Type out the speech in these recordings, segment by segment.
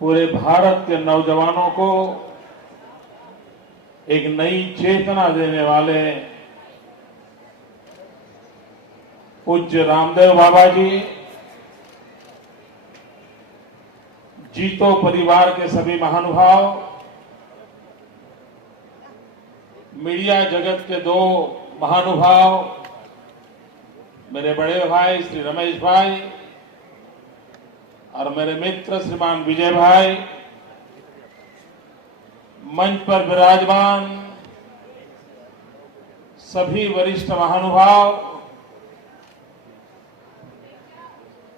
पूरे भारत के नौजवानों को एक नई चेतना देने वाले पूज्य रामदेव बाबा जी, जीतो परिवार के सभी महानुभाव, मीडिया जगत के दो महानुभाव, मेरे बड़े भाई श्री रमेश भाई और मेरे मित्र श्रीमान विजय भाई, मंच पर विराजमान सभी वरिष्ठ महानुभाव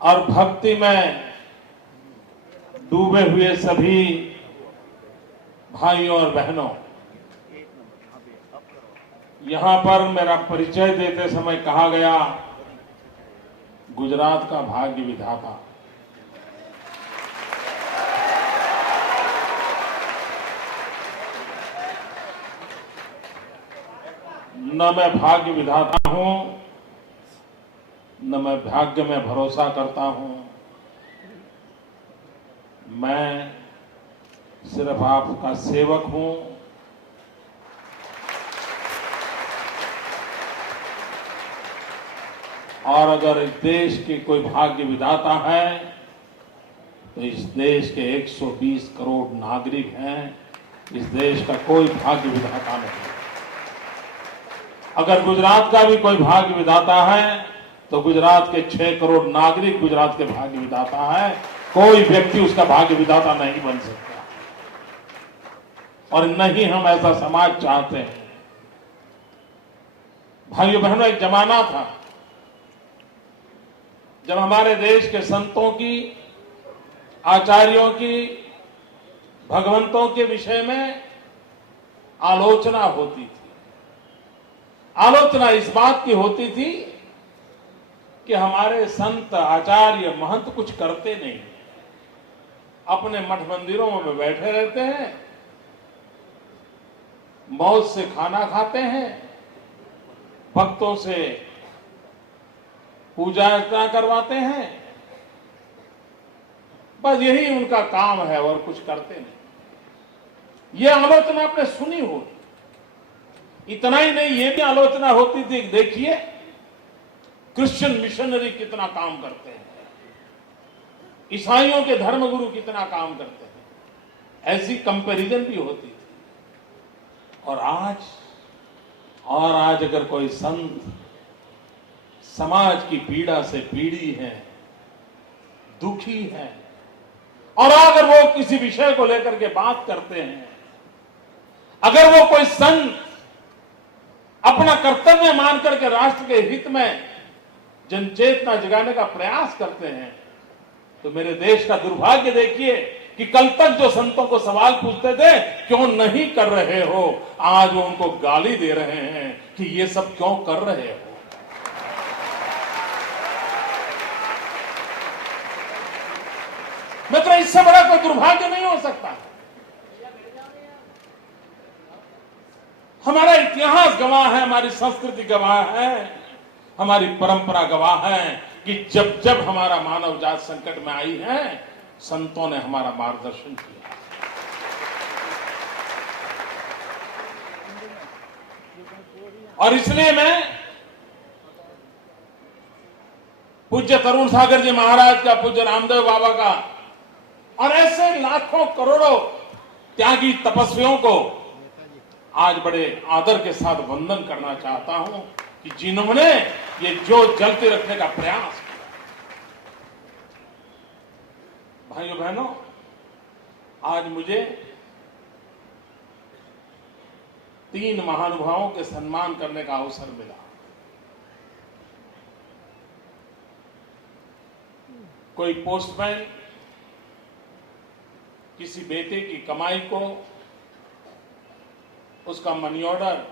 और भक्ति में डूबे हुए सभी भाइयों और बहनों, यहां पर मेरा परिचय देते समय कहा गया गुजरात का भाग्य विधाता। न मैं भाग्य विधाता हूं, न मैं भाग्य में भरोसा करता हूं। मैं सिर्फ आपका सेवक हूं। और अगर इस देश के कोई भाग्य विधाता है तो इस देश के 120 करोड़ नागरिक हैं। इस देश का कोई भाग्य विधाता नहीं। अगर गुजरात का भी कोई भाग्य विधाता है तो गुजरात के 6 करोड़ नागरिक गुजरात के भाग्य विधाता है। कोई व्यक्ति उसका भाग्य विधाता नहीं बन सकता और नहीं हम ऐसा समाज चाहते हैं। भाइयों बहनों, एक जमाना था जब हमारे देश के संतों की, आचार्यों की, भगवंतों के विषय में आलोचना होती थी। आलोचना इस बात की होती थी कि हमारे संत, आचार्य, महंत कुछ करते नहीं, अपने मठ मंदिरों में बैठे रहते हैं, मौज से खाना खाते हैं, भक्तों से पूजा अर्चना करवाते हैं, बस यही उनका काम है और कुछ करते नहीं। ये आलोचना आपने सुनी होगी। इतना ही नहीं, ये भी आलोचना होती थी, देखिए क्रिश्चियन मिशनरी कितना काम करते हैं, ईसाइयों के धर्मगुरु कितना काम करते हैं, ऐसी कंपैरिजन भी होती थी। और आज अगर कोई संत समाज की पीड़ा से पीड़ी है, दुखी है, और अगर वो किसी विषय को लेकर के बात करते हैं, अगर वो कोई संत अपना कर्तव्य मान करके राष्ट्र के हित में जनचेतना जगाने का प्रयास करते हैं, तो मेरे देश का दुर्भाग्य देखिए कि कल तक जो संतों को सवाल पूछते थे क्यों नहीं कर रहे हो, आज वो उनको गाली दे रहे हैं कि ये सब क्यों कर रहे हो। मित्र, इससे बड़ा कोई दुर्भाग्य नहीं हो सकता। हमारा इतिहास गवाह है, हमारी संस्कृति गवाह है, हमारी परंपरा गवाह है कि जब जब हमारा मानव जात संकट में आई है, संतों ने हमारा मार्गदर्शन किया। और इसलिए मैं पूज्य तरुण सागर जी महाराज का, पूज्य रामदेव बाबा का और ऐसे लाखों करोड़ों त्यागी तपस्वियों को आज बड़े आदर के साथ वंदन करना चाहता हूं कि जिन्होंने ये जोत जलती रखने का प्रयास किया। भाइयों बहनों, आज मुझे 3 महानुभावों के सम्मान करने का अवसर मिला। कोई पोस्टमैन किसी बेटे की कमाई को, उसका मनी ऑर्डर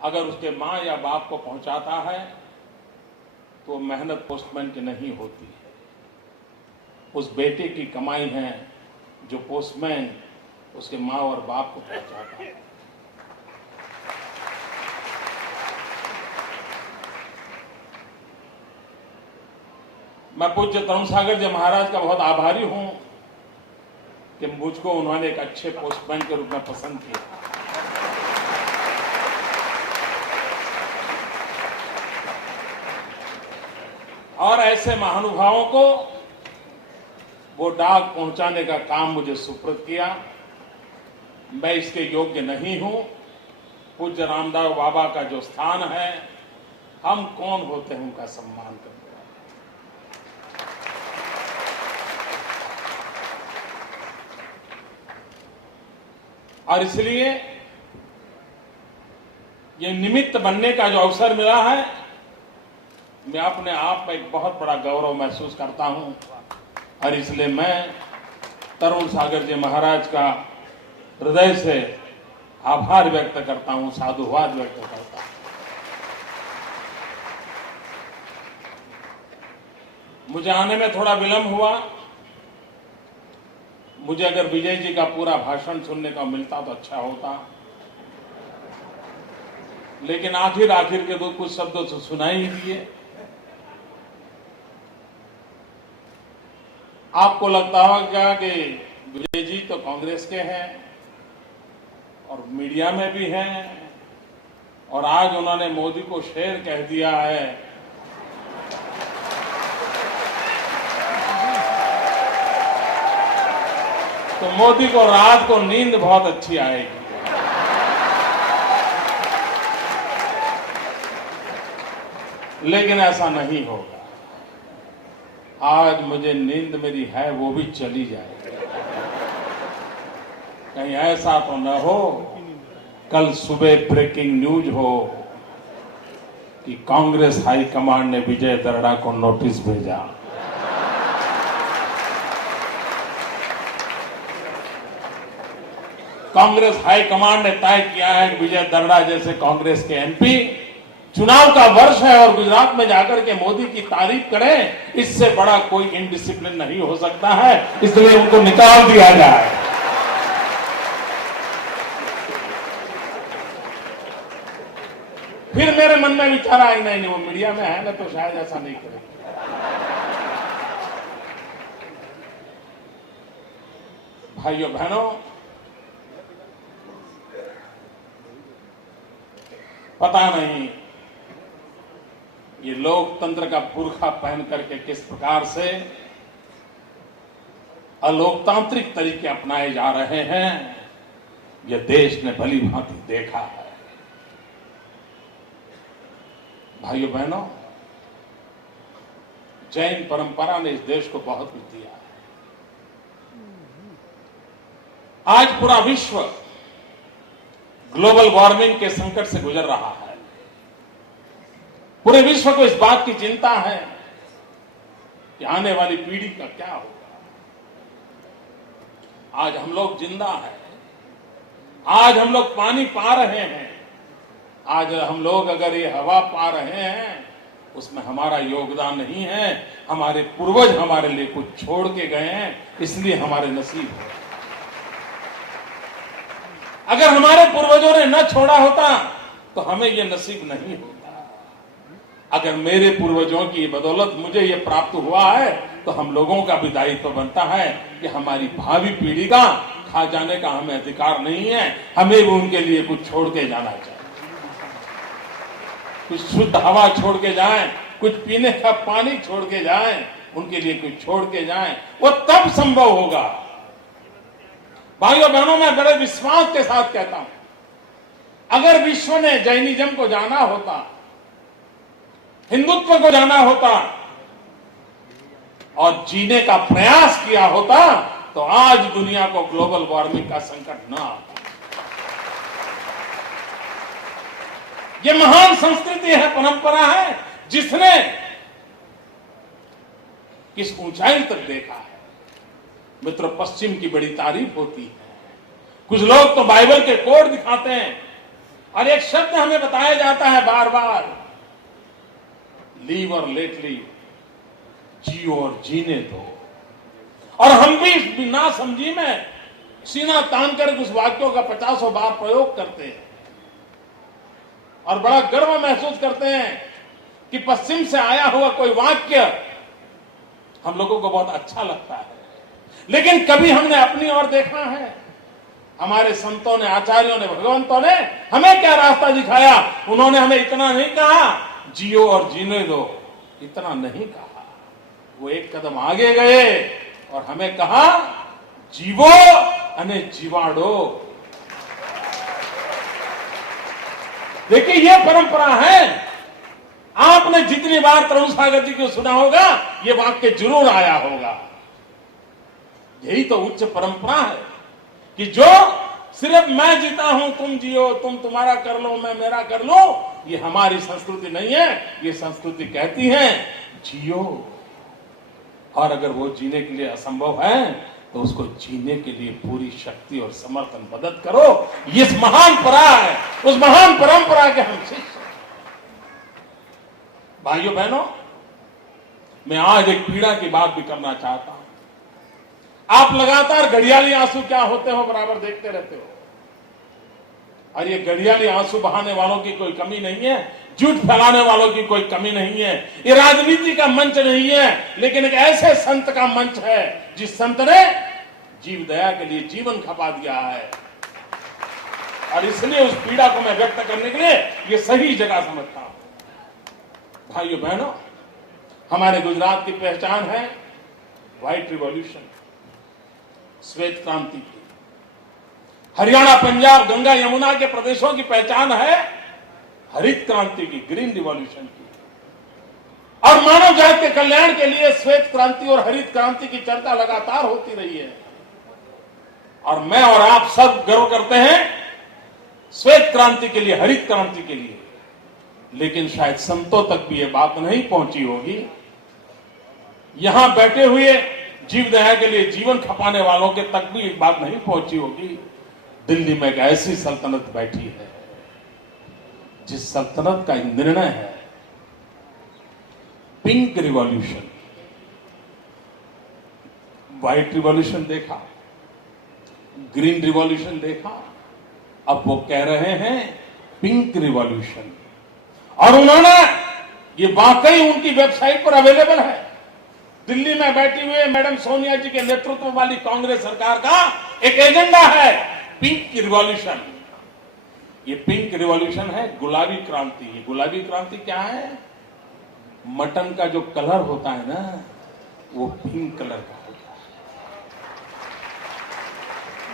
अगर उसके मां या बाप को पहुंचाता है तो मेहनत पोस्टमैन की नहीं होती है, उस बेटे की कमाई है जो पोस्टमैन उसके मां और बाप को पहुंचाता है। मैं पूज्य तरुण सागर जी महाराज का बहुत आभारी हूं कि मुझको उन्होंने एक अच्छे पोस्टमैन के रूप में पसंद किया। और ऐसे महानुभावों को वो डाक पहुंचाने का काम मुझे सुपुर्द किया। मैं इसके योग्य नहीं हूं। पूज्य रामदेव बाबा का जो स्थान है, हम कौन होते हैं उनका सम्मान करने वाले। और इसलिए ये निमित्त बनने का जो अवसर मिला है, मैं अपने आप में एक बहुत बड़ा गौरव महसूस करता हूं। और इसलिए मैं तरुण सागर जी महाराज का हृदय से आभार व्यक्त करता हूं, साधुवाद व्यक्त करता हूं। मुझे आने में थोड़ा विलंब हुआ। मुझे अगर विजय जी का पूरा भाषण सुनने का मिलता तो अच्छा होता, लेकिन आखिर के दो कुछ शब्दों से सुनाई ही दिए। आपको लगता होगा कि विजय जी तो कांग्रेस के हैं और मीडिया में भी हैं, और आज उन्होंने मोदी को शेर कह दिया है। तो मोदी को रात को नींद बहुत अच्छी आएगी। लेकिन ऐसा नहीं होगा। आज मुझे नींद मेरी है वो भी चली जाएगी। कहीं ऐसा तो न हो कल सुबह ब्रेकिंग न्यूज हो कि कांग्रेस हाईकमांड ने विजय दर्डा को नोटिस भेजा। कांग्रेस हाईकमांड ने तय किया है कि विजय दर्डा जैसे कांग्रेस के एमपी चुनाव का वर्ष है और गुजरात में जाकर के मोदी की तारीफ करें, इससे बड़ा कोई इनडिसिप्लिन नहीं हो सकता है। इसलिए उनको निकाल दिया जाए। फिर मेरे मन में विचार आया, नहीं वो मीडिया में है ना, तो शायद ऐसा नहीं करेंगे। भाइयों बहनों, पता नहीं ये लोकतंत्र का बुर्खा पहन करके किस प्रकार से अलोकतांत्रिक तरीके अपनाए जा रहे हैं, यह देश ने भली भांति देखा है। भाइयों बहनों, जैन परंपरा ने इस देश को बहुत कुछ दिया है। आज पूरा विश्व ग्लोबल वार्मिंग के संकट से गुजर रहा है। पूरे विश्व को इस बात की चिंता है कि आने वाली पीढ़ी का क्या होगा। आज हम लोग जिंदा हैं, आज हम लोग पानी पा रहे हैं, आज हम लोग अगर ये हवा पा रहे हैं, उसमें हमारा योगदान नहीं है। हमारे पूर्वज हमारे लिए कुछ छोड़ के गए हैं, इसलिए हमारे नसीब है। अगर हमारे पूर्वजों ने न छोड़ा होता तो हमें यह नसीब नहीं होता। अगर मेरे पूर्वजों की बदौलत मुझे यह प्राप्त हुआ है, तो हम लोगों का भी दायित्व बनता है कि हमारी भावी पीढ़ी का खा जाने का हमें अधिकार नहीं है। हमें भी उनके लिए कुछ छोड़ के जाना चाहिए। कुछ शुद्ध हवा छोड़ के जाएं, कुछ पीने का पानी छोड़ के जाएं, उनके लिए कुछ छोड़ के जाएं। वो तब संभव होगा। भाइयों बहनों, मैं बड़े विश्वास के साथ कहता हूं, अगर विश्व ने जैनिज्म को जाना होता, हिंदुत्व को जाना होता और जीने का प्रयास किया होता, तो आज दुनिया को ग्लोबल वार्मिंग का संकट न आता। यह महान संस्कृति है, परंपरा है, जिसने किस ऊंचाई तक देखा है। मित्रों, पश्चिम की बड़ी तारीफ होती है। कुछ लोग तो बाइबल के कोड दिखाते हैं और एक शब्द हमें बताया जाता है बार बार, लीव और लेट लीव, जियो और जीने दो। और हम भी इस बिना समझी में सीना तान कर उस वाक्यों का 50 बार प्रयोग करते हैं और बड़ा गर्व महसूस करते हैं कि पश्चिम से आया हुआ कोई वाक्य हम लोगों को बहुत अच्छा लगता है। लेकिन कभी हमने अपनी ओर देखा है? हमारे संतों ने, आचार्यों ने, भगवंतों ने हमें क्या रास्ता दिखाया? उन्होंने हमें इतना नहीं कहा जियो और जीने दो, इतना नहीं कहा। वो एक कदम आगे गए और हमें कहा जीवो अने जीवाड़ो। देखिए ये परंपरा है। आपने जितनी बार तरुण सागर जी को सुना होगा ये वाक्य जरूर आया होगा। यही तो उच्च परंपरा है कि जो सिर्फ मैं जीता हूं, तुम जियो, तुम तुम्हारा कर लो, मैं मेरा कर लो, ये हमारी संस्कृति नहीं है। ये संस्कृति कहती है जियो, और अगर वो जीने के लिए असंभव है तो उसको जीने के लिए पूरी शक्ति और समर्थन मदद करो। ये महान परा है, उस महान परंपरा के हम शिष्य। भाइयों बहनों, मैं आज एक पीड़ा की बात भी करना चाहता हूं। आप लगातार घड़ियाली आंसू क्या होते हो बराबर देखते रहते हो, और ये घड़ियाली आंसू बहाने वालों की कोई कमी नहीं है, झूठ फैलाने वालों की कोई कमी नहीं है। ये राजनीति का मंच नहीं है, लेकिन एक ऐसे संत का मंच है जिस संत ने जीव दया के लिए जीवन खपा दिया है। और इसलिए उस पीड़ा को मैं व्यक्त करने के लिए ये सही जगह समझता हूं। भाइयों बहनों, हमारे गुजरात की पहचान है व्हाइट रिवॉल्यूशन, श्वेत क्रांति की। हरियाणा, पंजाब, गंगा यमुना के प्रदेशों की पहचान है हरित क्रांति की, ग्रीन रिवॉल्यूशन की। और मानव जाति के कल्याण के लिए श्वेत क्रांति और हरित क्रांति की चर्चा लगातार होती रही है। और मैं और आप सब गर्व करते हैं श्वेत क्रांति के लिए, हरित क्रांति के लिए। लेकिन शायद संतों तक भी ये बात नहीं पहुंची होगी। यहां बैठे हुए जीव दया के लिए जीवन खपाने वालों के तक भी एक बात नहीं पहुंची होगी। दिल्ली में एक ऐसी सल्तनत बैठी है जिस सल्तनत का एक निर्णय है पिंक रिवॉल्यूशन। व्हाइट रिवॉल्यूशन देखा, ग्रीन रिवॉल्यूशन देखा, अब वो कह रहे हैं पिंक रिवॉल्यूशन। और उन्होंने, ये वाकई उनकी वेबसाइट पर अवेलेबल है, दिल्ली में बैठी हुए मैडम सोनिया जी के नेतृत्व वाली कांग्रेस सरकार का एक एजेंडा है पिंक रिवॉल्यूशन। ये पिंक रिवॉल्यूशन है गुलाबी क्रांति। ये गुलाबी क्रांति क्या है? मटन का जो कलर होता है ना, वो पिंक कलर का होता है।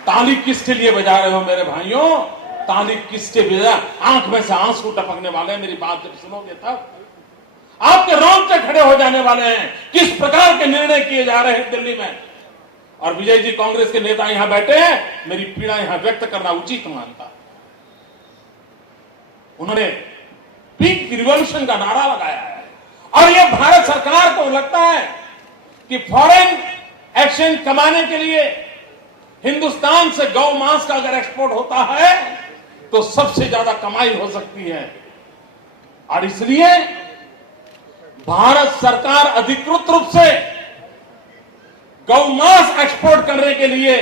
ताली किसके लिए बजा रहे हो मेरे भाइयों? ताली किसके बजा? आंख में से आंसू टपकने वाले, मेरी बात जब सुनोगे तब आपके रोंगटे खड़े हो जाने वाले हैं। किस प्रकार के निर्णय किए जा रहे हैं दिल्ली में। और विजय जी, कांग्रेस के नेता यहां बैठे हैं, मेरी पीड़ा यहां व्यक्त करना उचित मानता। उन्होंने पिंक रिवॉल्यूशन का नारा लगाया है। और यह भारत सरकार को लगता है कि फॉरेन एक्शन कमाने के लिए हिंदुस्तान से गौ मांस का अगर एक्सपोर्ट होता है तो सबसे ज्यादा कमाई हो सकती है। और इसलिए भारत सरकार अधिकृत रूप से गौमांस एक्सपोर्ट करने के लिए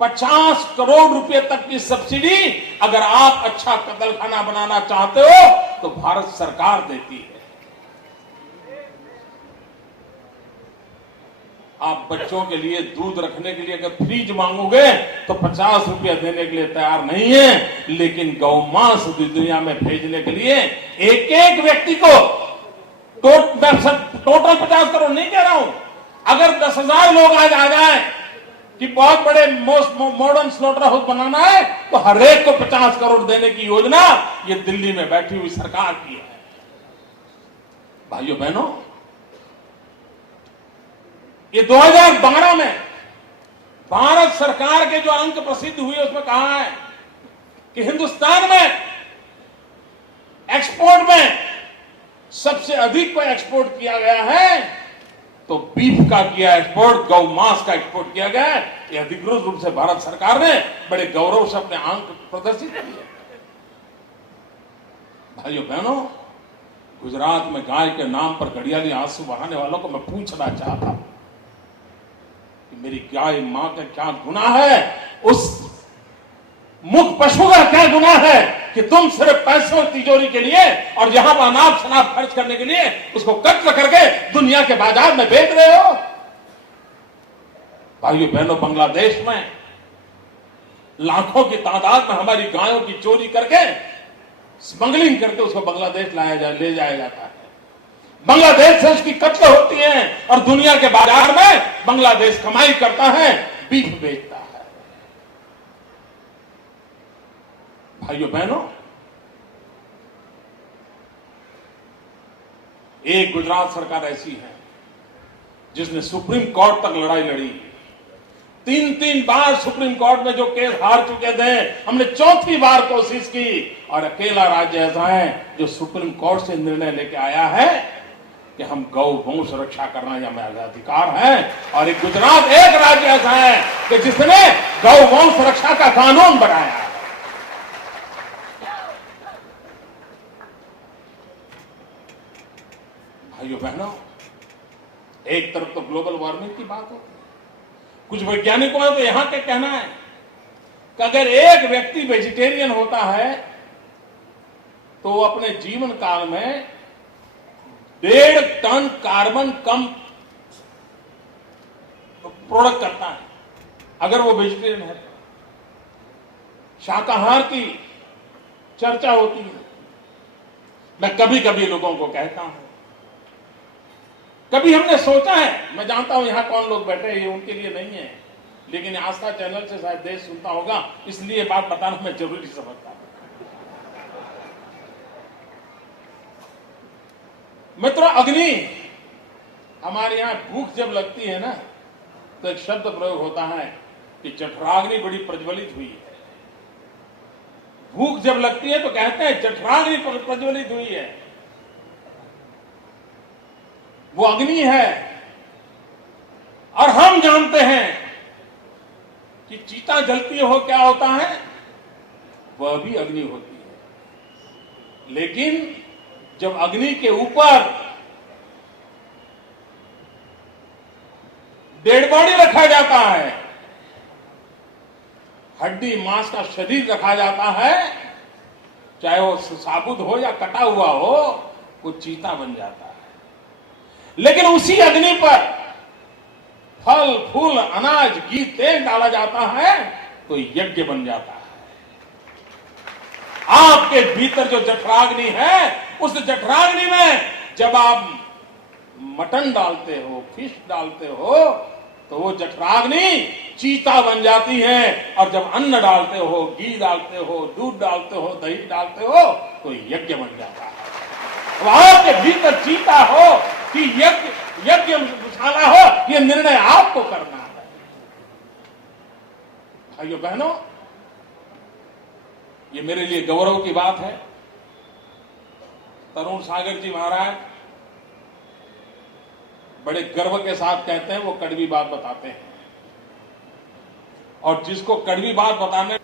50 करोड़ रुपए तक की सब्सिडी अगर आप अच्छा कत्लखाना बनाना चाहते हो तो भारत सरकार देती है। आप बच्चों के लिए दूध रखने के लिए अगर फ्रीज मांगोगे तो 50 रुपया देने के लिए तैयार नहीं है, लेकिन गौमांस दुनिया में भेजने के लिए एक एक व्यक्ति को टोटल 50 करोड़ नहीं कह रहा हूं, अगर 10,000 लोग आज आ जाए कि बहुत बड़े मॉडर्न स्लॉटर हाउस बनाना है तो हर एक को 50 करोड़ देने की योजना ये दिल्ली में बैठी हुई सरकार की है। भाइयों बहनों, ये 2012 में भारत सरकार के जो अंक प्रसिद्ध हुए उसमें कहा है कि हिंदुस्तान में एक्सपोर्ट में सबसे अधिक को एक्सपोर्ट किया गया है तो बीफ का किया एक्सपोर्ट, गौ मांस का एक्सपोर्ट किया गया है। यह अधिकृत रूप से भारत सरकार ने बड़े गौरव से अपने अंक प्रदर्शित किए। भाइयों बहनों, गुजरात में गाय के नाम पर घड़ियाली आंसू बहाने वालों को मैं पूछना चाहता हूं कि मेरी गाय मां का क्या गुनाह है, उस मुख पशु का क्या गुनाह है कि तुम सिर्फ पैसों तिजोरी के लिए और यहां पर अनाप शनाप खर्च करने के लिए उसको कत्ल करके दुनिया के बाजार में बेच रहे हो। भाइयों बहनों, बांग्लादेश में लाखों की तादाद में हमारी गायों की चोरी करके, स्मगलिंग करके उसको बांग्लादेश ले जाया जाता है। बांग्लादेश से उसकी कत्ल होती है और दुनिया के बाजार में बांग्लादेश कमाई करता है, बीफ बेचता है। भाइयों बहनों, एक गुजरात सरकार ऐसी है जिसने सुप्रीम कोर्ट तक लड़ाई लड़ी। 3-3 बार सुप्रीम कोर्ट में जो केस हार चुके थे, हमने चौथी बार कोशिश की और अकेला राज्य ऐसा है जो सुप्रीम कोर्ट से निर्णय लेके आया है कि हम गौ वंश रक्षा करना या हमारा अधिकार है। और एक गुजरात एक राज्य ऐसा है कि जिसने गौ वंश रक्षा का कानून बनाया है। भाइयों बहनों, एक तरफ तो ग्लोबल वार्मिंग की बात होती है, कुछ वैज्ञानिकों का तो यहां के कहना है कि अगर एक व्यक्ति वेजिटेरियन होता है तो वो अपने जीवन काल में 1.5 टन कार्बन कम प्रोडक्ट करता है, अगर वो वेजिटेरियन है। शाकाहार की चर्चा होती है। मैं कभी कभी लोगों को कहता हूं, कभी हमने सोचा है, मैं जानता हूं यहां कौन लोग बैठे हैं, ये उनके लिए नहीं है, लेकिन आस्था चैनल से शायद देश सुनता होगा, इसलिए बात बताना मैं जरूरी समझता हूं। मित्रों, अग्नि, हमारे यहां भूख जब लगती है ना तो एक शब्द प्रयोग होता है कि जठराग्नि बड़ी प्रज्वलित हुई है। भूख जब लगती है तो कहते हैं जठराग्नि प्रज्वलित हुई है। वो अग्नि है। और हम जानते हैं कि चीता जलती हो क्या होता है, वह भी अग्नि होती है। लेकिन जब अग्नि के ऊपर डेड बॉडी रखा जाता है, हड्डी मांस का शरीर रखा जाता है, चाहे वो साबुत हो या कटा हुआ हो, वो चीता बन जाता है। लेकिन उसी अग्नि पर फल फूल अनाज घी तेल डाला जाता है तो यज्ञ बन जाता है। आपके भीतर जो जठराग्नि है, उस जठराग्नि में जब आप मटन डालते हो, फिश डालते हो, तो वो जठराग्नि चीता बन जाती है। और जब अन्न डालते हो, घी डालते हो, दूध डालते हो, दही डालते हो, तो यज्ञ बन जाता है। वहां के भीतर चीता हो कि यज्ञशाला हो, यह निर्णय आपको करना है। भाइयों बहनों, ये मेरे लिए गौरव की बात है। तरुण सागर जी महाराज बड़े गर्व के साथ कहते हैं वो कड़वी बात बताते हैं, और जिसको कड़वी बात बताने,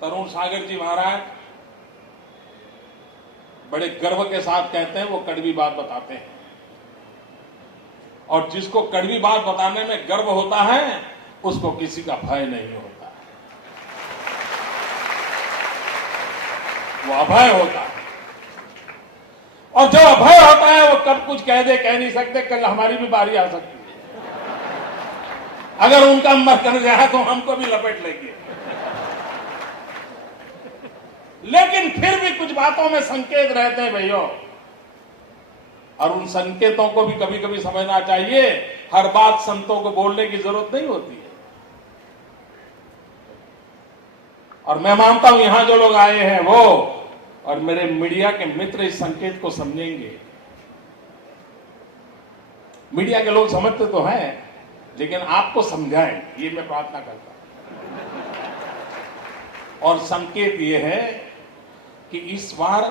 तरुण सागर जी महाराज बड़े गर्व के साथ कहते हैं वो कड़वी बात बताते हैं, और जिसको कड़वी बात बताने में गर्व होता है उसको किसी का भय नहीं होता है, वो अभय होता है। और जब अभय होता है वो कब कुछ कह दे, कह नहीं सकते, कल हमारी भी बारी आ सकती है। अगर उनका मर कर गया तो हमको भी लपेट लेंगे। लेकिन फिर भी कुछ बातों में संकेत रहते हैं भैया, और उन संकेतों को भी कभी कभी समझना चाहिए। हर बात संतों को बोलने की जरूरत नहीं होती है। और मैं मानता हूं यहां जो लोग आए हैं वो और मेरे मीडिया के मित्र इस संकेत को समझेंगे। मीडिया के लोग समझते तो हैं, लेकिन आपको समझाएं, ये मैं प्रार्थना करता हूं। और संकेत ये है कि इस बार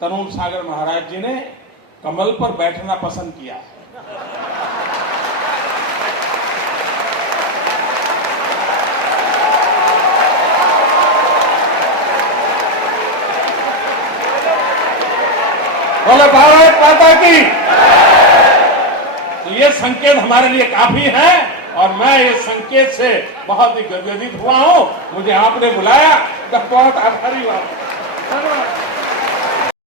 तरुण सागर महाराज जी ने कमल पर बैठना पसंद किया है। बोले भारत माता की। तो ये संकेत हमारे लिए काफी है, और मैं इस संकेत से बहुत ही गदगदित हुआ हूं। मुझे आपने बुलाया, तो बहुत आभारी हुआ।